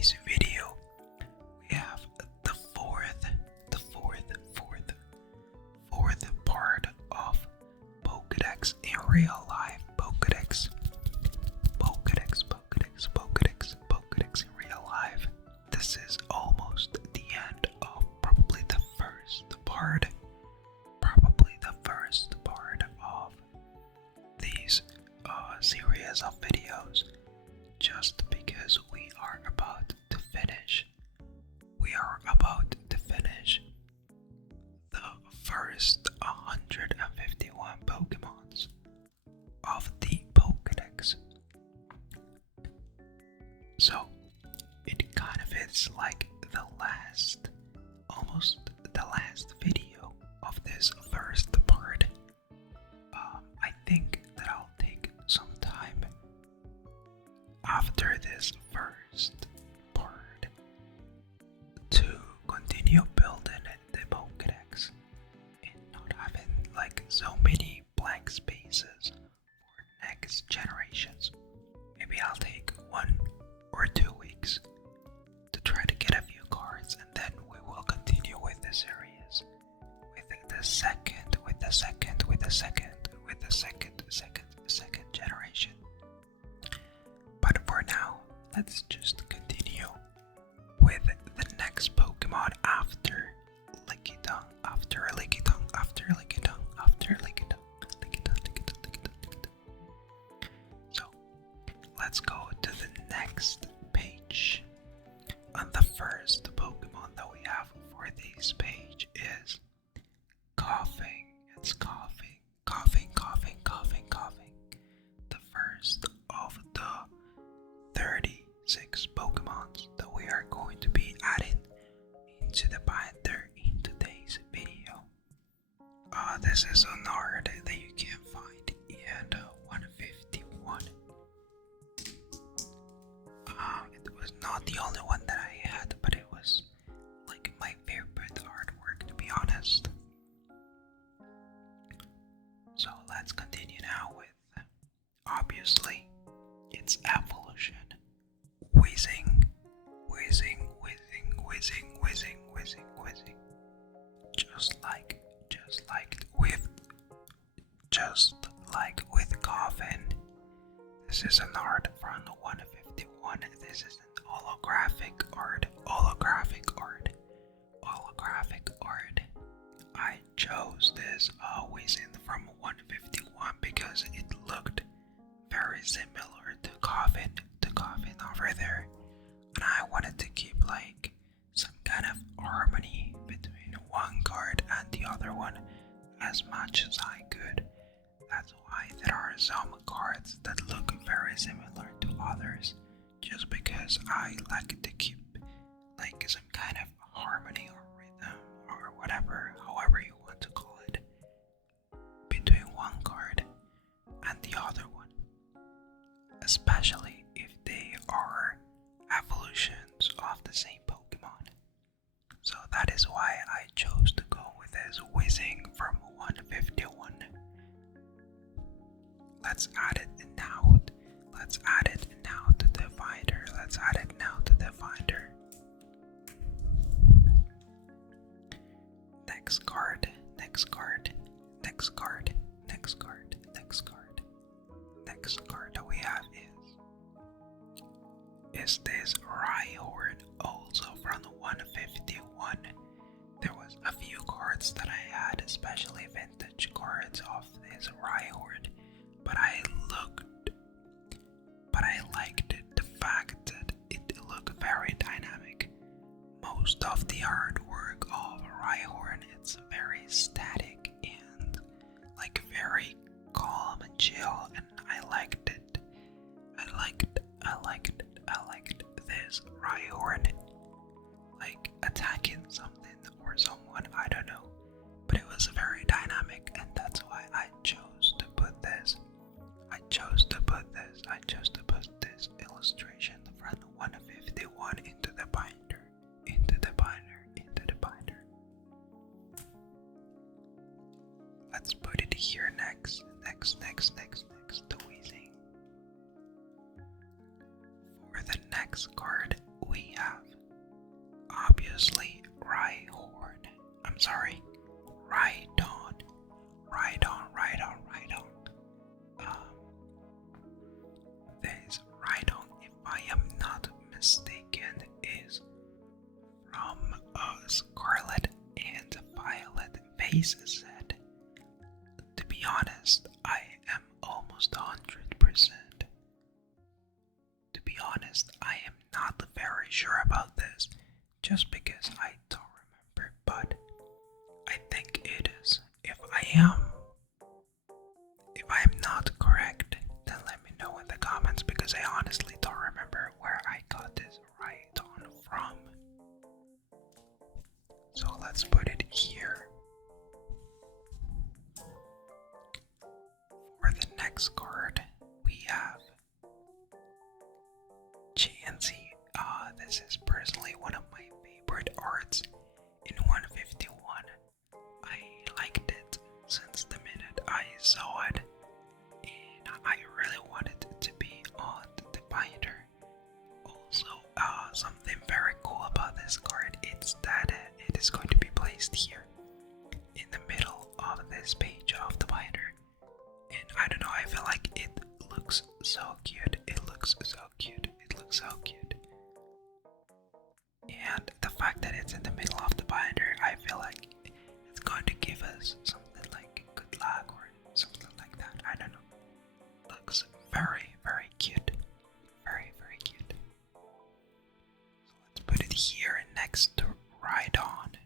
today's video, we have the fourth part of Pokedex in real life. Pokedex in real life. This is almost the end of probably the first part of these series of videos, just because we are about to finish the first 151 Pokemons of the Pokedex. So it kind of is like almost the last video of this first part. I think that I'll take some time after this first part to continue building the Pokedex and not having like so many blank spaces for next generations. Maybe I'll take 1 or 2 weeks to try to get a few cards, and then we will continue with the series with the second generation. But for now, let's just continue with the next Pokemon after Lickitung. So let's go to the next page. And the first Pokemon that we have for this page is coughing. It's coughing. The first of the 36 Pokemons that we are going to be adding into the binder in today's video. This is an art that you can find in 151. It was not the only one that I had, but it was like my favorite artwork, to be honest. So let's continue now with, obviously, its evolution. Whizzing. Just like Coffin. This is an art from 151. This is an holographic art. I chose this Whizzing from 151 because it looked very similar to Coffin over there, and I wanted to keep like some kind of harmony between one card and the other one as much as I could. That's why there are some cards that look very similar to others, just because I like to keep like some kind of harmony or rhythm or whatever, however you want to call it, between one card and the other one, especially if they are evolutions of the same Pokemon. So that is why I chose to go with this Whizzing from 151. Let's add it now to the binder. Next card. Next card that we have is this Rhyhorn, also from 151. There was a few cards that I had, especially vintage cards of this Rhyhorn, but I liked it, the fact that it looked very dynamic. Most of the artwork of Rhyhorn, it's very static and like very calm and chill, and I liked it. I liked this Rhyhorn like attacking something or someone, I don't know, but it was very dynamic, and that's why I chose to put this illustration from 151 into the binder. Let's put it here next, the Weezing. For the next card, we have obviously Rhydon. This Rhydon, if I am not mistaken, is from Scarlet and Violet Phase set. To be honest, I am almost 100%. To be honest, I am not very sure about this, just because I don't remember, but I think it is. If I am not correct, then let me know in the comments, because I honestly don't remember where I got this Rhydon from. So let's put it here. For the next card, we have Chansey. This is personally one of my favorite arts in 151. I liked it since the minute I saw it, and I really wanted it to be on the binder. Also, something very cool about this card is that it is going to be placed here in the middle of this page of the binder. And I don't know, I feel like it looks so cute. It looks so cute. And the fact that it's in the middle of the binder, I feel like it's going to give us something like good luck or something like that. I don't know. Looks very, very cute. Very, very cute. So let's put it here next to Rhydon.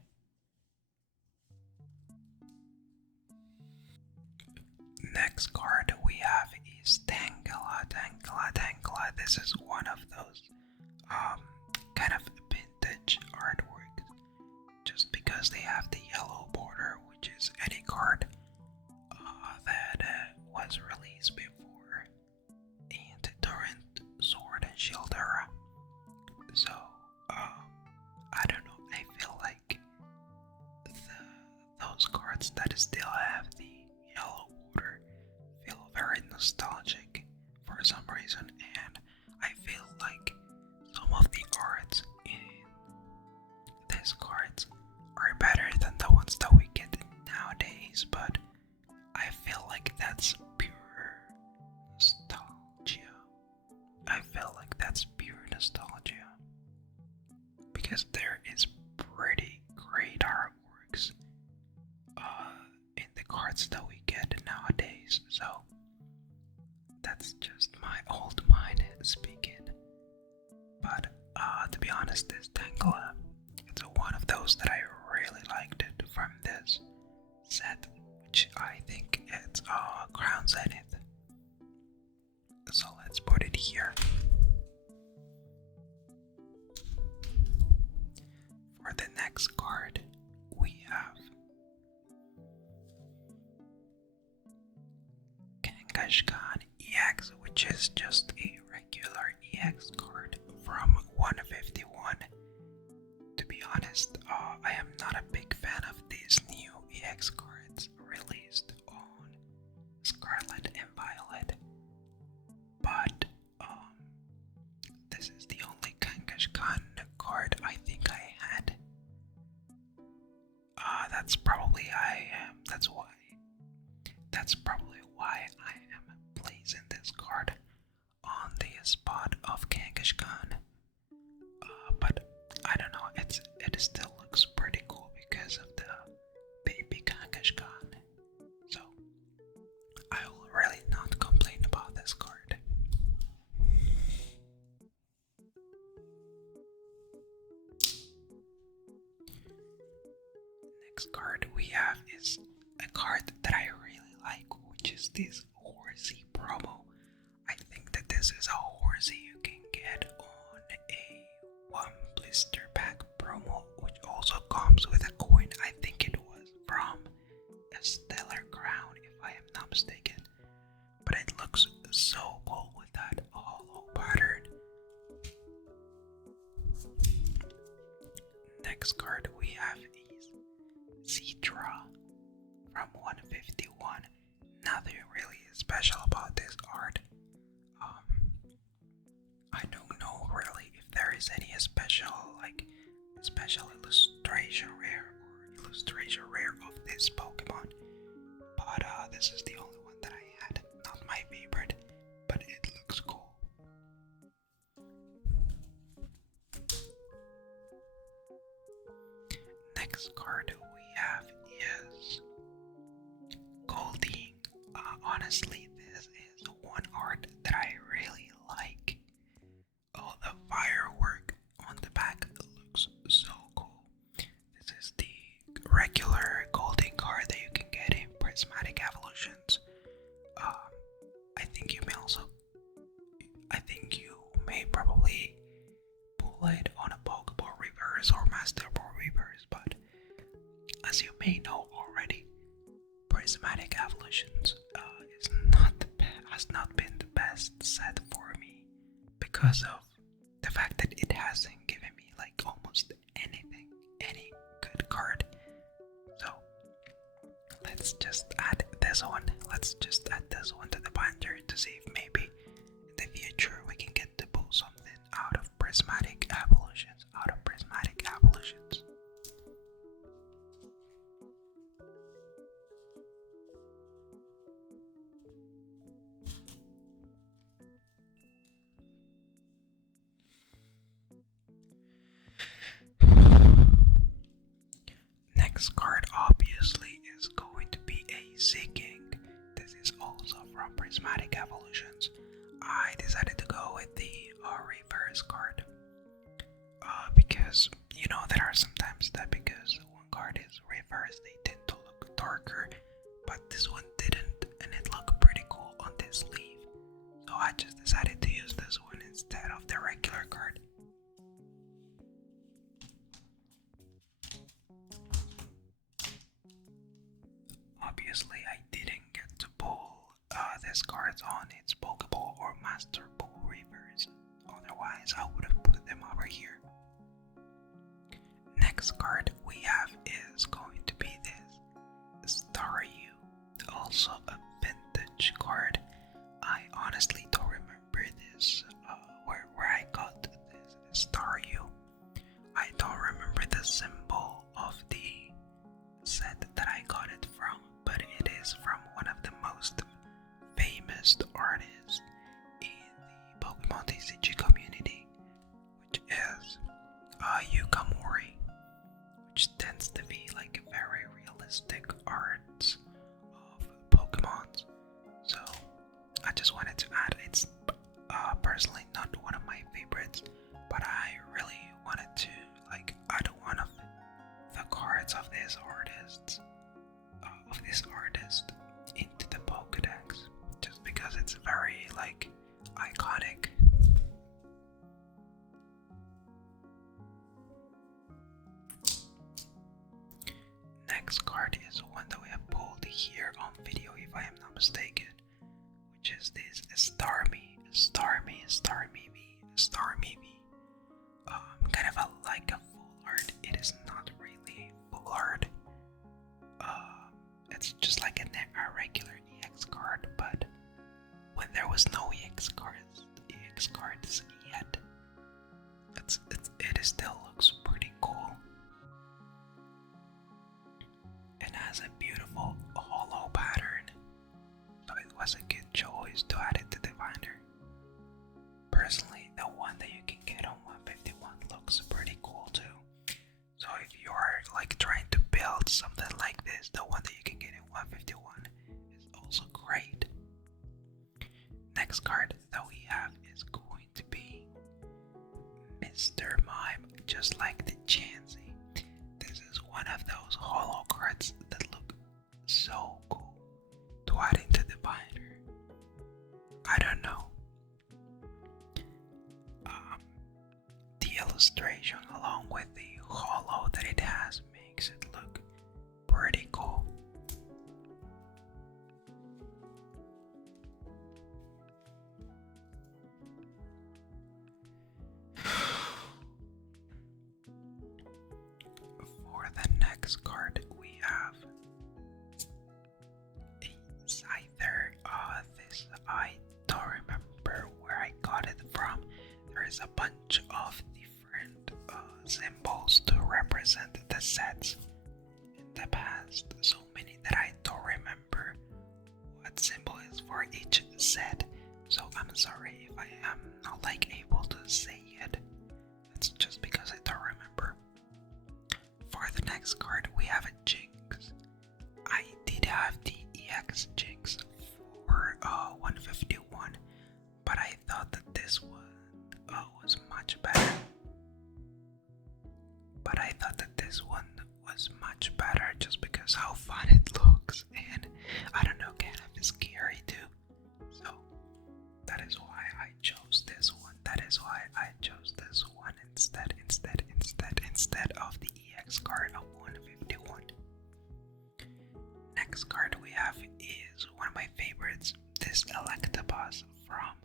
Next card we have is Tangela. This is one of those kind of vintage artworks, just because they have the yellow border, which is any card that was released before and during Sword and Shield era. So I don't know, I feel like those cards that still have the yellow border feel very nostalgic for some reason, and I feel like some of the arts in these cards are better than the ones that we get nowadays, but I feel like that's pure nostalgia. Because there is pretty great artworks in the cards that we get nowadays, so that's just my old mind speaking. But to be honest, this Tangela, it's one of those that I really liked it from this set, which I think it's Crown Zenith. So let's put it here. For the next card, we have Kangaskhan EX, which is just a regular EX card from 151. To be honest, I am not a big fan of these new EX cards released on Scarlet and Violet, but this is the only Kangaskhan card I think I had. That's probably why I am placing this card on the spot of Kangaskhan. But I don't know, it still looks pretty cool because of the baby Kangaskhan. So I will really not complain about this card. Next card we have is a card that I really like, which is this Horsey promo. I think that this is a Horsey you can get on a one blister pack promo, which also comes with a coin. I think it was from a Stellar Crown, if I am not mistaken. But it looks so cool with that hollow pattern. Next card we have is Citra from 151. Nothing really special about this art. I don't know really if there is any special special illustration rare of this Pokemon. But this is the only one that I had. Not my favorite, but it looks cool. Next card we have is Golding. Honestly, this is one art that I really like. Oh, the firework on the back looks so cool. This is the regular Golding card that you can get in Prismatic Evolutions. I think you may probably pull it on a Pokeball Reverse or Master Ball Reverse, but as you may know already, Prismatic Evolutions has not been the best set for me because of the fact that it hasn't given me like almost anything, any good card. So let's just add this one. Let's just add this one to the binder to see if maybe in the future we can get to pull something out of Prismatic Evolutions. Next card obviously is going to be a Seeking. This is also from Prismatic Evolutions. I decided to go with the reverse card because you know there are sometimes that because one card is reversed they tend to look darker, but this one didn't and it looked pretty cool on this sleeve. So I just decided to use this one instead of the regular card. Obviously, I didn't get to pull these cards on its Pokeball or Master Ball Reverse. Otherwise, I would have put them over here. Next card we have is going to be this Staryu, also a vintage card. I honestly don't remember this, where I got this Staryu. I don't remember the symbol of the set that I got it from, but it is from one of the most famous artists in the Pokemon TCG community, which is Yukamori, which tends to be like very realistic arts of Pokemon. So I just wanted to add, it's personally not one of my favorites, but I really wanted to like add one of the cards of this artist into the Pokedex, just because it's very like iconic. Next card is one that we have pulled here on video, if I am not mistaken, which is this Starmie. Kind of like a full art. It is not really full art. It's just like a regular EX card, but when there was no EX cards yet, it still looks pretty cool. It has a beautiful hollow pattern, so it was a good choice to add it to the binder. Personally, the one that you can get on 151 looks pretty cool too. So if you are like trying to build something like this, the one that you can get in 151 is also great. Next card that we have is going to be Mr. Mime, just like the Chansey. This is one of those holo cards that look so cool to add into the binder. I don't know. The illustration along with the holo that it has makes it look pretty cool. For the next card we have a Scyther. This I don't remember where I got it from. There is a bunch of different symbols to present the sets in the past, so many that I don't remember what symbol is for each set. So I'm sorry if I am not like able to say it. It's just because I don't remember. For the next card, we have a Jinx. I did have the EX Jinx for 151, but I thought that this one was much better. Just because how fun it looks, and I don't know, kind of scary too. So that is why I chose this one. Instead of the EX card of 151. Next card we have is one of my favorites. This Electabuzz from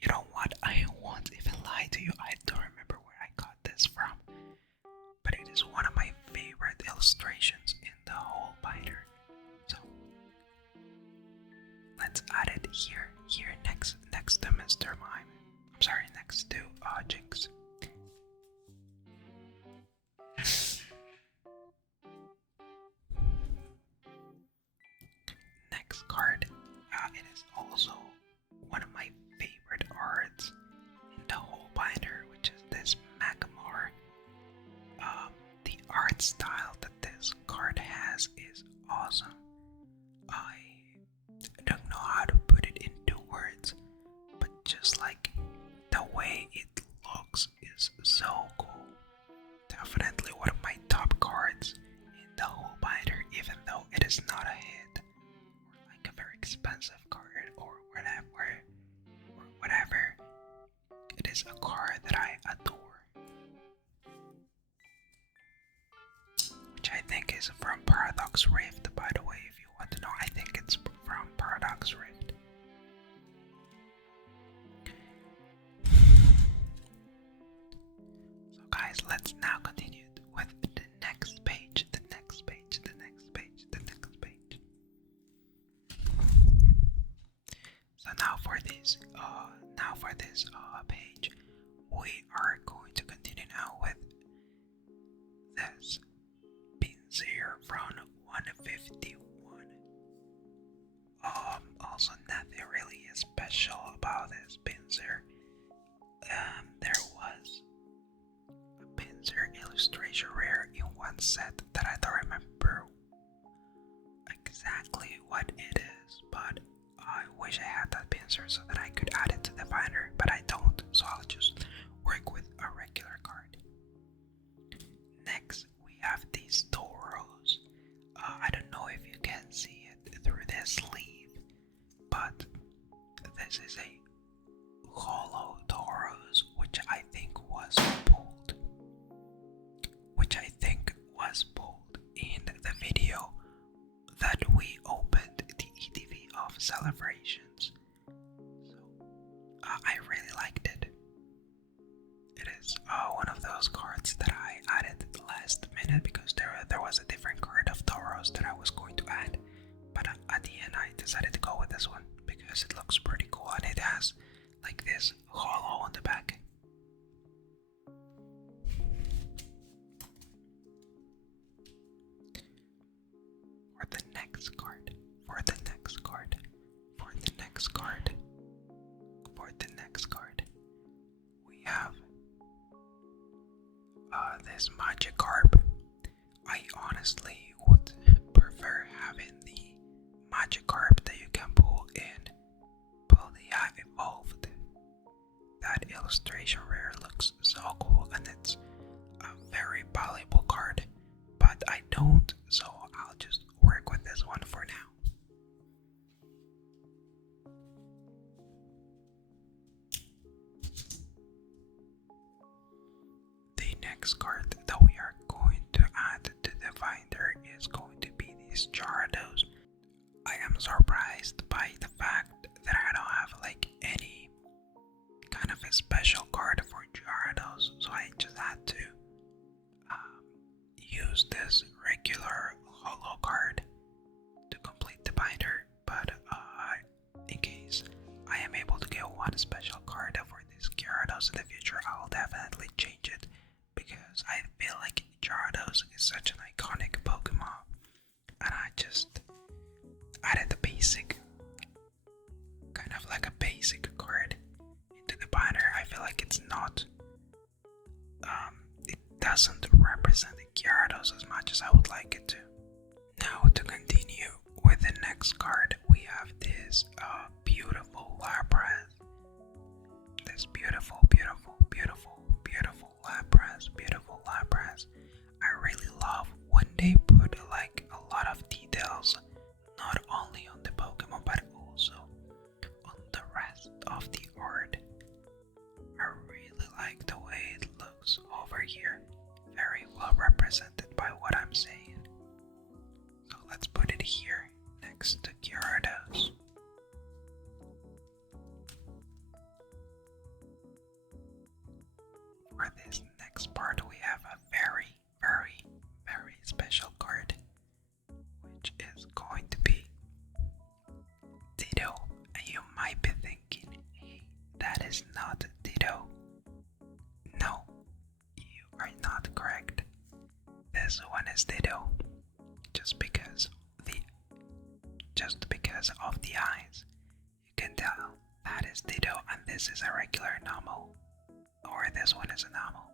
you know what? I won't even lie to you. I don't remember where I got this from, but it is one of my favorite illustrations in the whole binder. So let's add it here next to Mr. Mime. I'm sorry, next to Jinx. Next card, it is also one of my favorite arts in the whole binder, which is this Magmar. The art style that this card has is awesome. I don't know how to put it into words, but just like the way it looks is so cool. Definitely one of my top cards in the whole binder, even though it is not a hit or like a very expensive card or whatever. It is a card that I adore, which I think is from Paradox Rift, by the way, if you want to know. I think it's from Paradox Rift. So guys, let's now continue with the next page. So now for this page, we are going to continue now with this Pinsir from 151. Also nothing really special about this Pinsir. There was a Pinsir illustration rare in one set that I don't remember exactly what it is, but I wish I had that Pinsir so that I could add it to the binder, but I don't, so I'll just work with a regular card. Next, we have these Tauros. I don't know if you can see it through this sleeve, but this is a hollow Tauros, which I think was pulled in the video that we opened the ETV of Celebrations. So I really liked it. It is one of those cards that I added last minute because there was a different card of Tauros that I was going to add, but at the end I decided to go with this one because it looks pretty cool and it has like this hollow on the back. We have this Magikarp. I honestly would prefer having the Magikarp that you can pull the evolved. That illustration rare looks so cool and it's a very valuable card, but I don't, so I'll just work with this one for now. The next card that we are going to add to the binder is going to be this Gyarados. I am surprised by the fact that I don't have like any kind of a special card for Gyarados, so I just had to use this regular holo card to complete the binder, but in case I am able to get one special card for this Gyarados, Gyarados in the future, I'll definitely change it because I feel like Gyarados is such an iconic Pokemon, and I just added the basic, kind of like a basic card into the binder. I feel like it's not, it doesn't represent the Gyarados as much as I would like it to. Now to continue with the next card, we have this beautiful Lapras. This beautiful Lapras. I really love when they put like a lot of details, not only on the Pokemon but also on the rest of the art. I really like the way it looks over here. Very well represented by what I'm saying. So let's put it here next to Gyarados. For this next part, we have a very special card, which is going to be Ditto. And you might be thinking, hey, that is not Ditto. No, you are not correct. This one is Ditto. Just because of the eyes, you can tell that is Ditto, and this is a regular normal. Or this one is a normal,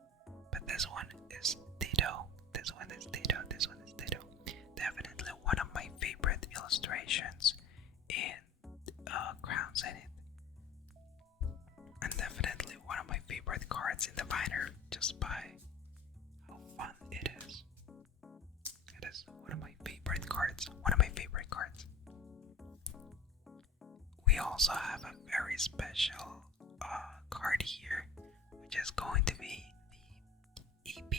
but this one is Ditto. This one is Ditto. This one is Ditto. Definitely one of my favorite illustrations in Crown Zenith, and definitely one of my favorite cards in the binder, just by how fun it is. It is one of my favorite cards. We also have a very special card here, which is going to be the EP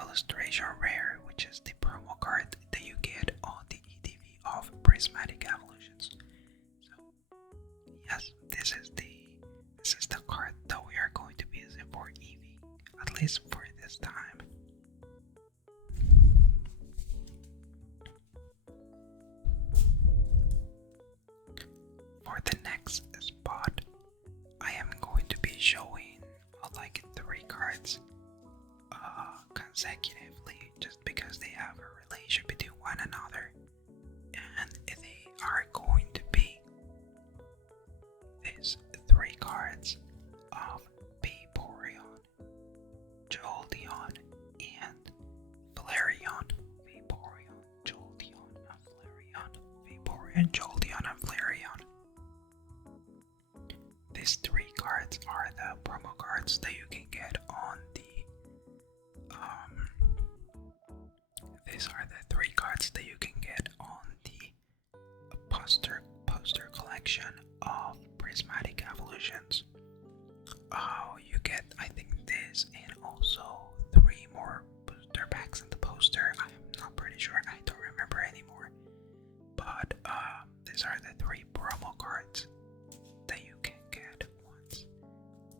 illustration rare, which is the promo card that you get on the ETV of Prismatic Evolutions. So yes, this is the card that we are going to be using for EV, at least for this time. For the next spot, I am going to be showing like 3 cards consecutively, just because they have a relation between one another, and they are going to be these 3 cards of Vaporeon, Jolteon, and Flareon. Vaporeon, Jolteon, and Flareon. Vaporeon, Jolteon, and Flareon. These 3 cards are the promo cards that you can get on the these are the 3 cards that you can get on the poster collection of Prismatic Evolutions. You get, I think, this and also 3 more booster packs in the poster. I am not pretty sure, I don't remember anymore. But these are the 3 promo cards that you can get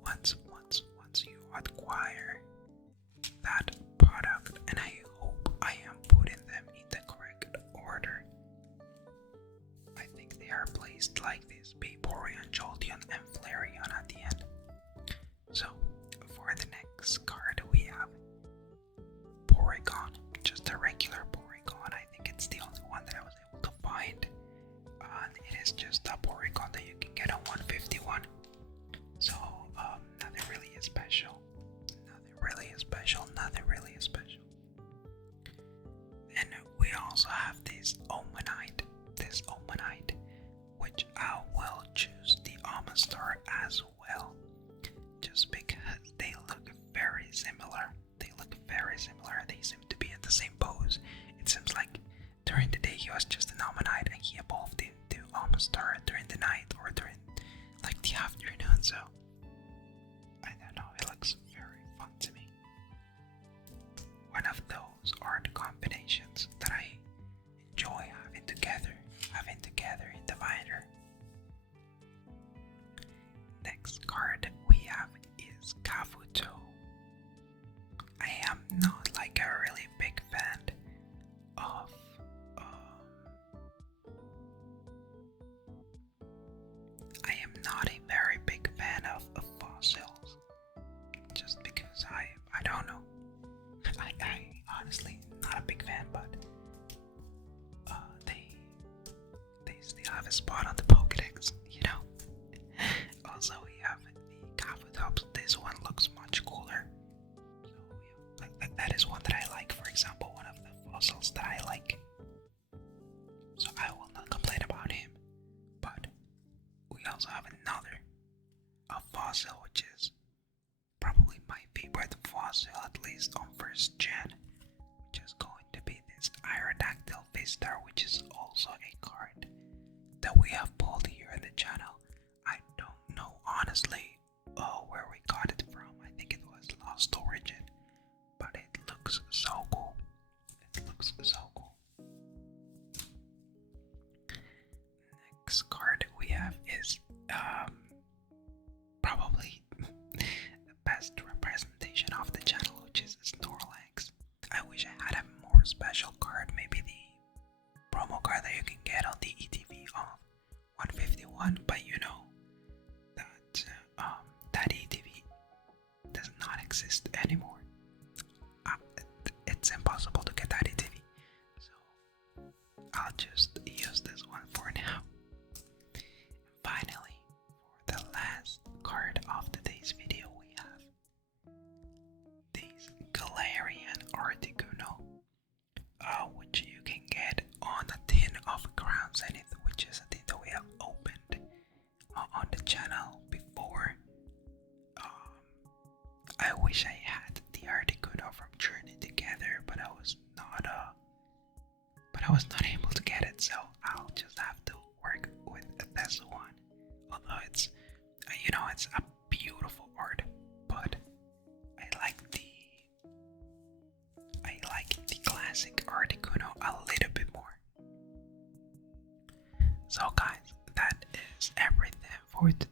once you acquire that product, and I hope I am putting them in the correct order. I think they are placed like this: Vaporeon, Jolteon, and Flareon at the end. So for the next card, we have Porygon, just a regular Porygon. I think it's the only one that I was able to find, and it is just a Porygon that you can get on 151. So nothing really is special. And we also have this Omanite, which I will choose the Omastar as well, just because they look very similar. They seem to be in the same pose. It seems like during the day he was just an Omanite and he evolved into Omastar during the night or during like the afternoon. So I don't know, it looks very fun to me. One of those art combinations that I enjoy having together in the binder. Next card we have is Kabuto. I am not like a really big fan of I am not a very big fan of fossils. a spot on the Pokedex, you know. Also, we have the Kabutops. This one looks much cooler. So, yeah, that is one that I like. For example, one of the fossils that I like. So I will not complain about him. But we also have another fossil, which is probably my favorite fossil, at least on first gen, which is going to be this Aerodactyl Vistar, which is also a card that we have pulled here in the channel. I don't know honestly where we got it from. I think it was Lost Origin, but it looks so cool. It looks so cool. Next card we have is probably the best representation of the channel, which is Snorlax. I wish I had a more special card, maybe the promo card that you can get on the ETV of 151, but you know that that ETV does not exist anymore. It's impossible to get that ETV, so I'll just use this one for now. And finally, for the last card of today's video, we have this Galarian Articuno, which you can get on a tin of Crown Zenith, which is a tin that we have opened on the channel before. I wish I had the Articuno from Journey Together, but I was not able to get it, so I'll just have to work with this one. Although it's, it's a beautiful art, but I like the classic Articuno a little bit more. So guys, that is everything for today.